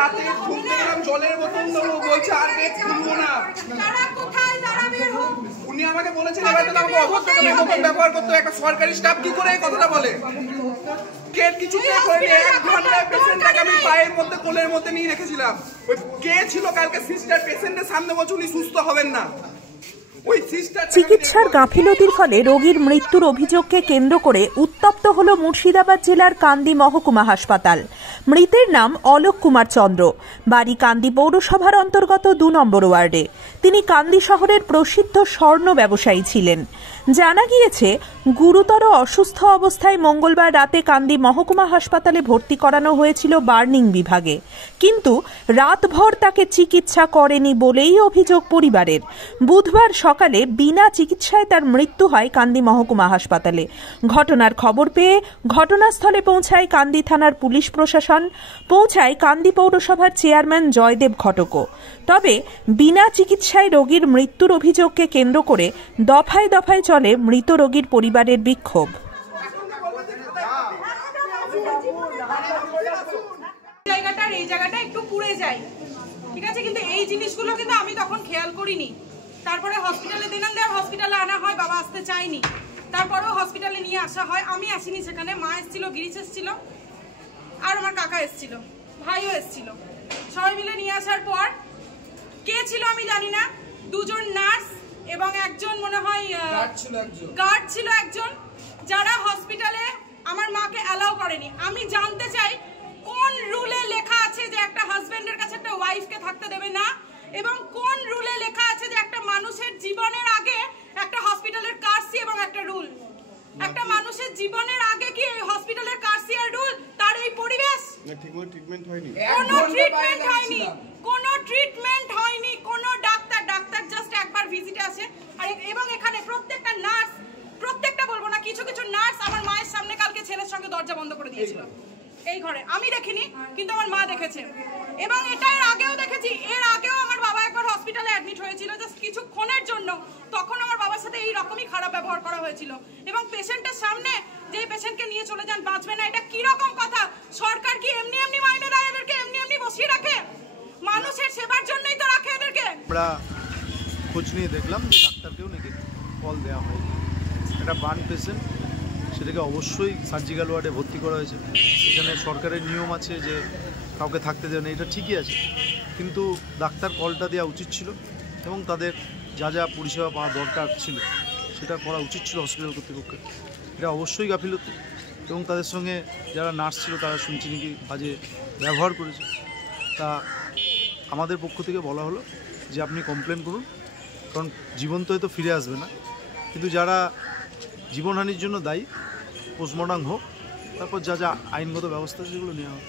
রাতে ঘুমতে গেলাম, জলের বোতল দেবো, বলছে আর গেট খুলবো না। উনি আমাকে বলেছেন এবার তো আমাকে অভদ্র মেমোফোন ব্যবহার করতে, একটা সরকারি স্টাফ কি করে এই কথাটা বলে? গেট কিছুতে করেনি, 1 ঘন্টায় পেশেন্টটাকে আমি পায়ের মধ্যে কোলের মধ্যে নিয়ে রেখেছিলাম। ওই কে ছিল কালকে সিস্টার পেশেন্টের সামনে বলছে উনি সুস্থ হবেন না। চিকিৎসার গাফিলতির ফলে রোগীর মৃত্যুর অভিযোগকে কেন্দ্র করে উত্তপ্ত হল মুর্শিদাবাদ জেলার কান্দি মহকুমা হাসপাতাল। মৃতের নাম অলোক কুমার চন্দ্র, বাড়ি কান্দি পৌরসভার অন্তর্গত 2 নম্বর ওয়ার্ডে। তিনি কান্দি শহরের প্রসিদ্ধ স্বর্ণ ব্যবসায়ী ছিলেন। জানা গিয়েছে, গুরুতর অসুস্থ অবস্থায় মঙ্গলবার রাতে কান্দি মহকুমা হাসপাতালে ভর্তি করানো হয়েছিল বার্নিং বিভাগে, কিন্তু রাতভর তাকে চিকিৎসা করেনি বলেই অভিযোগ পরিবারের। বুধবার সকালে বিনা চিকিৎসায় তার মৃত্যু হয় কান্দি মহকুমা হাসপাতালে। ঘটনার খবর পেয়ে ঘটনাস্থলে পৌঁছায় কান্দি থানার পুলিশ প্রশাসন, পৌঁছায় কান্দি পৌরসভার চেয়ারম্যান জয়দেব ঘটকও। তবে বিনা চিকিৎসায় রোগীর মৃত্যুর অভিযোগকে কেন্দ্র করে দফায় দফায় চলে মৃত রোগীর পরিবারের বিক্ষোভ। এই জায়গাটা একটু পুড়ে যায়, ঠিক আছে, কিন্তু এই জিনিসগুলো কিন্তু আমি তখন খেয়াল করিনি। তারপরে হসপিটালে দিলাম, দেওয়ার হসপিটালে আনা হয়, বাবা আসতে চায়নি, তারপরেও হসপিটালে নিয়ে আসা হয়। আমি আসিনি সেখানে, মা এসেছিল, গিরিশ এসেছিল, আর আমার কাকা এসেছিল, ভাইও এসেছিল। সবাই মিলে নিয়ে আসার পর কে ছিল আমি জানি না, 2 জন নার্স এবং একজন মনে হয় গার্ড ছিল একজন, যারা হসপিটালে আমার মাকে অ্যালাউ করেনি। আমি জানতে চাই কোন রুলে লেখা আছে যে একটা হাজবেন্ডের কাছে একটা ওয়াইফকে থাকতে দেবে না, এবং কোন রুলে লেখা আছে যে একটা মানুষের জীবনের আগে একটা হসপিটালের কার্সি এবং একটা রুল। একটা মানুষের জীবনের আগে কি হসপিটালের কার্সি আর রুল, তার এই পরিবেশ? কোনো ট্রিটমেন্ট হয়নি, কোনো ট্রিটমেন্ট হয়নি, কোনো ডাক্তার জাস্ট একবার ভিজিটে আসে। আর এবং এখানে প্রত্যেকটা নার্স, প্রত্যেকটা বলবো না, কিছু কিছু নার্স আমার মায়ের সামনে কালকে ছেলের সঙ্গে দরজা বন্ধ করে দিয়েছিল এই ঘরে। আমি দেখিনি, কিন্তু আমার মা দেখেছে। এবং এটা এর আগেও দেখেছি, এর আগেও আমার বাবা একবার হসপিটালে অ্যাডমিট হয়েছিল জাস্ট কিছুক্ষণের জন্য, তখন আমার বাবার সাথে এই রকমই খারাপ ব্যবহার করা হয়েছিল। এবং পেশেন্টের সামনে যে পেশেন্টকে নিয়ে চলে যান, বাঁচবে না, এটা কি রকম কথা? সরকার কি এমনি এমনি মাইনে দেয় এদেরকে, এমনি এমনি বসিয়ে রাখে? মানুষের সেবার জন্যই তো রাখে এদেরকে। আমরা খোঁজ নিয়ে দেখলাম যে ডাক্তারকেও নাকি কল দেওয়া হয়নি। একটা বার্ন পেশেন্ট, সেটাকে অবশ্যই সার্জিক্যাল ওয়ার্ডে ভর্তি করা হয়েছে। সেখানে সরকারের নিয়ম আছে যে কাউকে থাকতে দেয় না, এটা ঠিকই আছে, কিন্তু ডাক্তার কলটা দেওয়া উচিত ছিল এবং তাদের যা যা পরিষেবা পাওয়া দরকার ছিল সেটা করা উচিত ছিল হসপিটাল কর্তৃপক্ষের। এটা অবশ্যই গাফিলতি, এবং তাদের সঙ্গে যারা নার্স ছিল তারা শুনছি নাকি বাজে ব্যবহার করেছে। তা আমাদের পক্ষ থেকে বলা হলো যে আপনি কমপ্লেন করুন, কারণ জীবন তো হয়তো ফিরে আসবে না, কিন্তু যারা জীবনহানির জন্য দায়ী পোস্টমর্টম হোক, তারপর যা যা আইনগত ব্যবস্থা সেগুলো নেওয়া হোক।